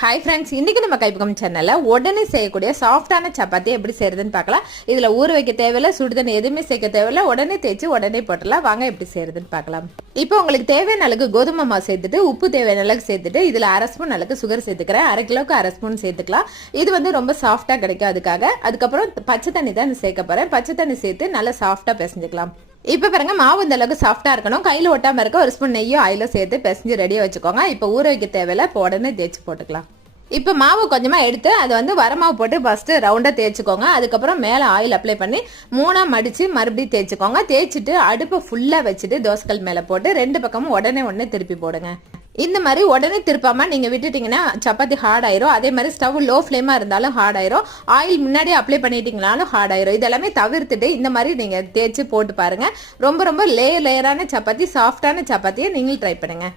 Hi friends, இன்னைக்கு நம்ம கைப்பக்கம் சேனல்ல உடனே செய்யக்கூடிய சாஃப்டான சப்பாத்தி எப்படி செய்யறதுன்னு பார்க்கலாம். இதுல ஊற வைக்க தேவையில்ல, சுடுதண்ணி எதுவுமே சேர்க்க தேவையில்ல, உடனே தேய்ச்சி உடனே போட்டலாம். வாங்க எப்படி செய்யறதுன்னு பார்க்கலாம். இப்போ உங்களுக்கு தேவையான அளவுக்கு கோதுமை மாவு சேர்த்துட்டு, உப்பு தேவையான அளவுக்கு சேர்த்துட்டு, இதுல 1/2 ஸ்பூன் அளவுக்கு சுகர் சேர்த்துக்கிறேன். 1/2 கிலோக்கு 1/2 ஸ்பூன் சேர்த்துக்கலாம். இது ரொம்ப சாஃப்டா கிடைக்கும். அதுக்கப்புறம் பச்சை தண்ணி தான் சேர்க்க போறேன். பச்சை தண்ணி சேர்த்து நல்லா சாஃப்டா பிசைஞ்சுக்கலாம். இப்போ பாருங்க, மாவு இந்த அளவுக்கு சாஃப்டா இருக்கணும். கையில ஒட்டாம இருக்க 1 ஸ்பூன் நெய்யோ ஆயிலோ சேர்த்து பிசைஞ்சு ரெடியா வச்சுக்கோங்க. இப்போ ஊற வைக்க தேவையில்ல, இப்போ உடனே தேய்ச்சி போட்டுக்கலாம். இப்போ மாவு கொஞ்சமா எடுத்து அதை வரமாவு போட்டு ஃபர்ஸ்ட் ரவுண்டா தேய்ச்சிக்கோங்க. அதுக்கப்புறம் மேலே ஆயில் அப்ளை பண்ணி 3ஆ மடிச்சு மறுபடியும் தேய்ச்சிக்கோங்க. தேய்ச்சிட்டு அடுப்பை ஃபுல்லா வச்சுட்டு தோசைக்கல் மேலே போட்டு 2 பக்கமும் உடனே திருப்பி போடுங்க. இந்த மாதிரி உடனே திருப்பாம நீங்க விட்டுட்டீங்கன்னா சப்பாத்தி ஹார்ட் ஆயிரும். அதே மாதிரி ஸ்டவ் லோ ஃப்ளேமா இருந்தாலும் ஹார்ட் ஆயிரும். ஆயில் முன்னாடியே அப்ளை பண்ணிட்டீங்கனாலும் ஹார்ட் ஆயிரும். இதெல்லாமே தவிர்த்துட்டு இந்த மாதிரி நீங்க தேய்ச்சி போட்டு பாருங்க. ரொம்ப லேயரான சப்பாத்தி, சாஃப்டான சப்பாத்தியை நீங்களும் ட்ரை பண்ணுங்க.